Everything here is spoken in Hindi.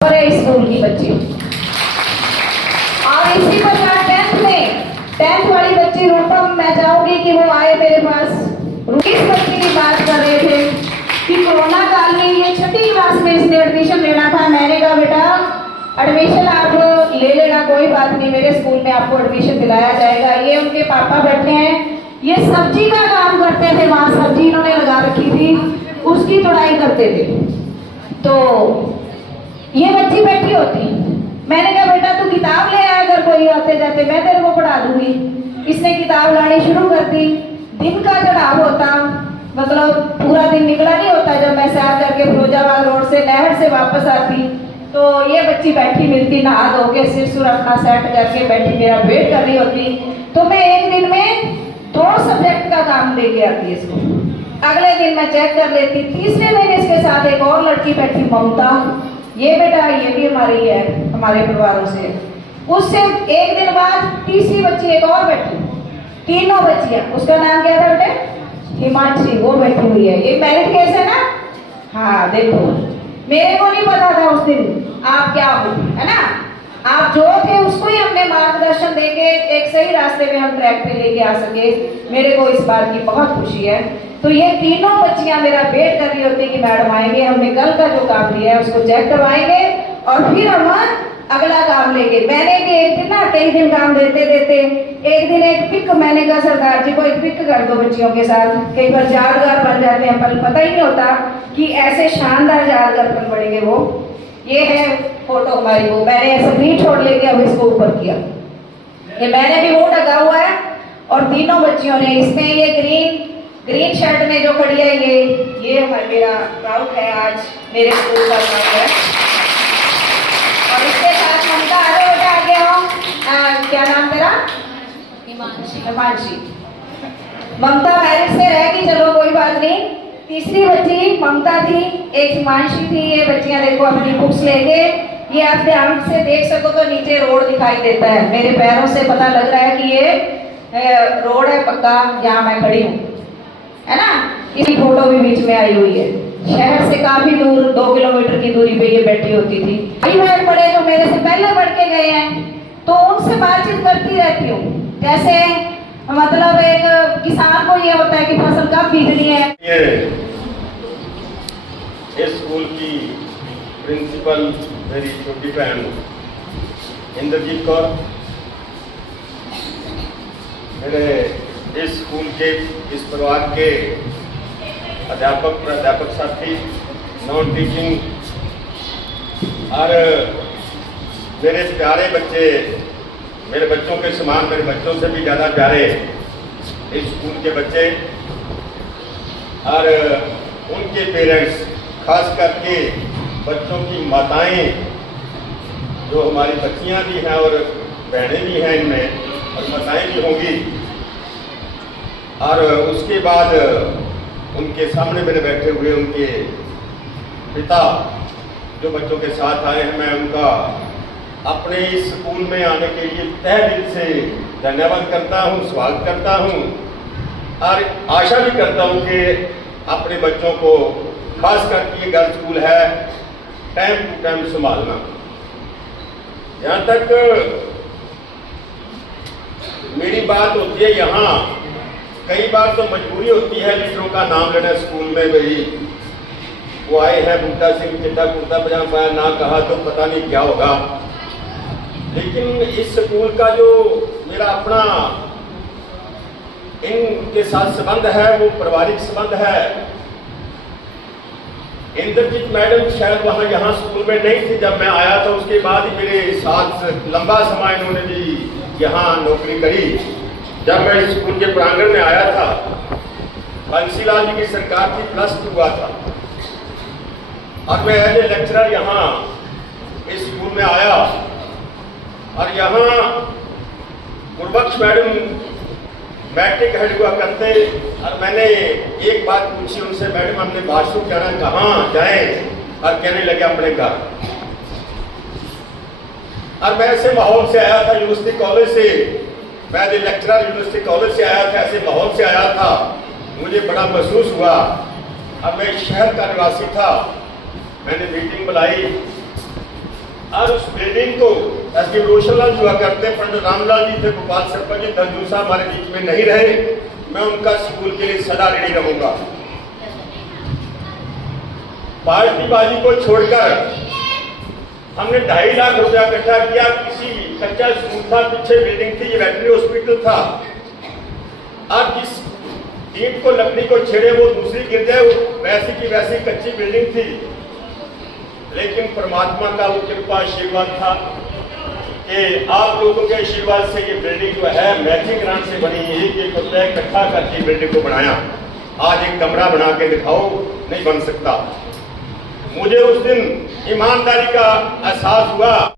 स्कूल की बच्ची और इसी प्रकार 10th वाली बच्ची रूपम, मैं चाहूंगी कि वो आए मेरे पास। इस बच्ची की बात कर रहे थे कि कोरोना काल में ये 6ठी क्लास में इसने एडमिशन लेना था। मैंने कहा बेटा एडमिशन आप ले लेना, कोई बात नहीं, मेरे स्कूल में आपको एडमिशन दिलाया जाएगा। ये उनके पापा बैठे हैं, ये सब्जी का काम करते थे, वहां सब्जी इन्होंने लगा रखी थी, उसकी तुड़ाई करते थे। तो ये बच्ची बैठी होती, मैंने कहा बेटा तू किताब ले आया, अगर कोई आते जाते मैं तेरे को पढ़ा दूंगी। इसने किताब लानी शुरू कर दी। दिन का चढ़ाव होता, मतलब पूरा दिन निकला नहीं होता। जब मैं सैर करके फिरोजाबाद रोड से नहर से वापस आती तो ये बच्ची बैठी मिलती, नहा धो के सिर सुर अपना सेट करके बैठी मेरा वेट कर रही होती। तो मैं एक दिन में 2 सब्जेक्ट का काम दे के आती इसको, अगले दिन मैं चेक कर लेती। तीसरे दिन इसके साथ एक और लड़की बैठी, ममता, ये बेटा ये भी हमारी है, हमारे परिवारों से। उससे एक दिन बाद तीसरी बच्ची एक और बैठी, तीनों बच्चियां, उसका नाम क्या था बेटे? हिमांशी, वो बैठी हुई है। ये मैरिड केस है ना? हाँ देखो, मेरे को नहीं पता था उस दिन आप क्या हो, है ना? आप जो थे उसको ही हमने मार्गदर्शन देके एक सही रास्ते में हम ट्रैक पे लेके आ सके। मेरे को इस बात की बहुत खुशी है। तो ये तीनों बच्चियां मेरा वेट कर रही होती कि मैडम आएंगे, हमने कल का जो काम दिया है उसको चेक करवाएंगे और फिर हम अगला काम लेंगे। मैंने भी एक दिन ना, कई दिन काम देते देते एक दिन एक पिक, मैंने कहा सरदार जी को एक पिक कर दो बच्चियों के साथ, कई बार यादगार बन जाते हैं, पर पता ही नहीं होता कि ऐसे शानदार यादगार बन पड़ेंगे। वो ये है फोटो हमारी, वो मैंने ऐसे स्क्रीन शॉट लेके अब इसको ऊपर किया। ये मैंने भी वो ढका हुआ है और तीनों बच्चियों ने। इसमें ये ग्रीन शर्ट में जो खड़ी है ये मेरा प्राउड है, आज मेरे स्कूल का प्राउड है। और इसके साथ ममता, अरे बेटा आगे आओ, क्या नाम तेरा? हिमांशी। ममता मैरिज से रहेगी, चलो कोई बात नहीं। तीसरी बच्ची ममता थी, एक हिमांशी थी। ये बच्चियां देखो अपनी बुक्स लेके, ये आप ध्यान से देख सको तो नीचे रोड दिखाई देता है, मेरे पैरों से पता लग रहा है कि ये रोड है पक्का, यहाँ मैं खड़ी हूँ, है ना? इसकी फोटो भी बीच में आई हुई है। शहर से काफी दूर 2 किलोमीटर की दूरी पे ये बैठी होती थी। कई भाई बड़े जो मेरे से पहले बढ़ के गए हैं तो उनसे बातचीत करती रहती हूँ। जैसे मतलब एक किसान को ये होता है कि फसल कब बीजनी है। इस स्कूल की प्रिंसिपल मेरी छोटी बहन इंद्रजीत कौर, मेरे इस स्कूल के, इस परिवार के अध्यापक साथी, नॉन टीचिंग और मेरे प्यारे बच्चे, मेरे बच्चों के समान, मेरे बच्चों से भी ज़्यादा प्यारे इस स्कूल के बच्चे और उनके पेरेंट्स, खास करके बच्चों की माताएं, जो हमारी बच्चियां भी हैं और बहनें भी हैं इनमें, और माताएं भी होंगी। और उसके बाद उनके सामने मेरे बैठे हुए उनके पिता जो बच्चों के साथ आए हैं, मैं उनका अपने इस स्कूल में आने के लिए तहे दिल से धन्यवाद करता हूं, स्वागत करता हूं और आशा भी करता हूं कि अपने बच्चों को, खास करके ये गर्ल्स स्कूल है, टाइम टू टाइम संभालना। जहाँ तक मेरी बात होती है, यहाँ कई बार तो मजबूरी होती है लीडरों का नाम लेना स्कूल में। भाई वो आए हैं, बूटा सिंह चिट्टा कुर्ता पजामा पाया, ना कहा तो पता नहीं क्या होगा। लेकिन इस स्कूल का जो मेरा अपना इनके साथ संबंध है वो पारिवारिक संबंध है। इंद्रजीत मैडम शायद वहाँ यहाँ स्कूल में नहीं थी जब मैं आया था, उसके बाद ही मेरे साथ लंबा समय इन्होंने भी यहाँ नौकरी करी। जब मैं इस स्कूल के प्रांगण में आया था, बंसीलाल जी की सरकार थी, +2 हुआ था और मैं एज ए लेक्चरर यहाँ इस स्कूल में आया और यहाँ गुरबख्श मैडम मैट्रिक हेड हुआ करते। और मैंने एक बात पूछी उनसे, मैडम हमने बाथरूम जाना, कहाँ जाएं? और कहने लगे अपने घर। और मैं ऐसे माहौल से आया था, यूनिवर्सिटी कॉलेज से, मैं लेक्चरर यूनिवर्सिटी कॉलेज से आया था, ऐसे माहौल से आया था, मुझे बड़ा महसूस हुआ। अब मैं शहर का निवासी था, मैंने मीटिंग बुलाई और उस बिल्डिंग को एसपी रोशनलाल हुआ करते, पंडित रामलाल जी थे, गोपाल सरपंच जी, धनजू साहब हमारे बीच में नहीं रहे। मैं उनका स्कूल के लिए सदा ऋणी रहूंगा। पार्टीबाजी को छोड़कर हमने 2.5 लाख रुपया इकट्ठा किया। किसी कच्चा स्कूल था, पीछे बिल्डिंग थी, ये वेटनरी हॉस्पिटल था। अब जिस ईंट को लकड़ी को छेड़े वो दूसरी गिर जाए, वो वैसी की वैसी कच्ची बिल्डिंग थी। लेकिन परमात्मा का वो कृपा आशीर्वाद था कि आप लोगों के आशीर्वाद से ये बिल्डिंग जो है मैचिंग ग्रांट से बनी है। एक रुपया इकट्ठा करके बिल्डिंग को बनाया। आज एक कमरा बना के दिखाओ, नहीं बन सकता। मुझे उस दिन ईमानदारी का एहसास हुआ।